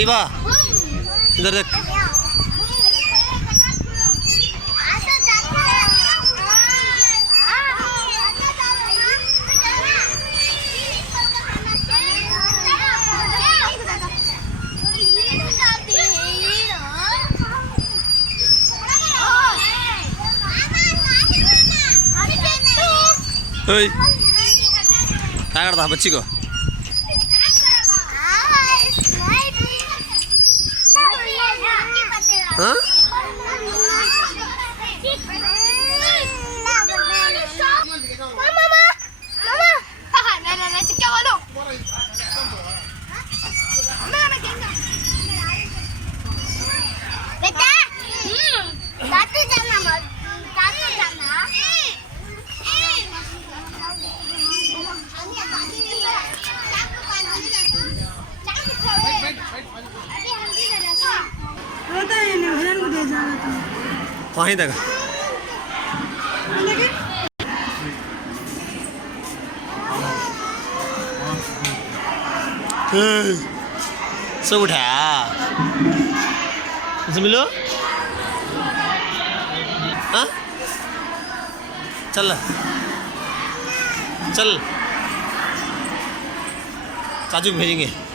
शिवा इधर देख। ओए क्या करता है बच्ची को? हाँ? वहीं तक सब उठाया मिलो। हाँ चल चल चाचू को भेजेंगे।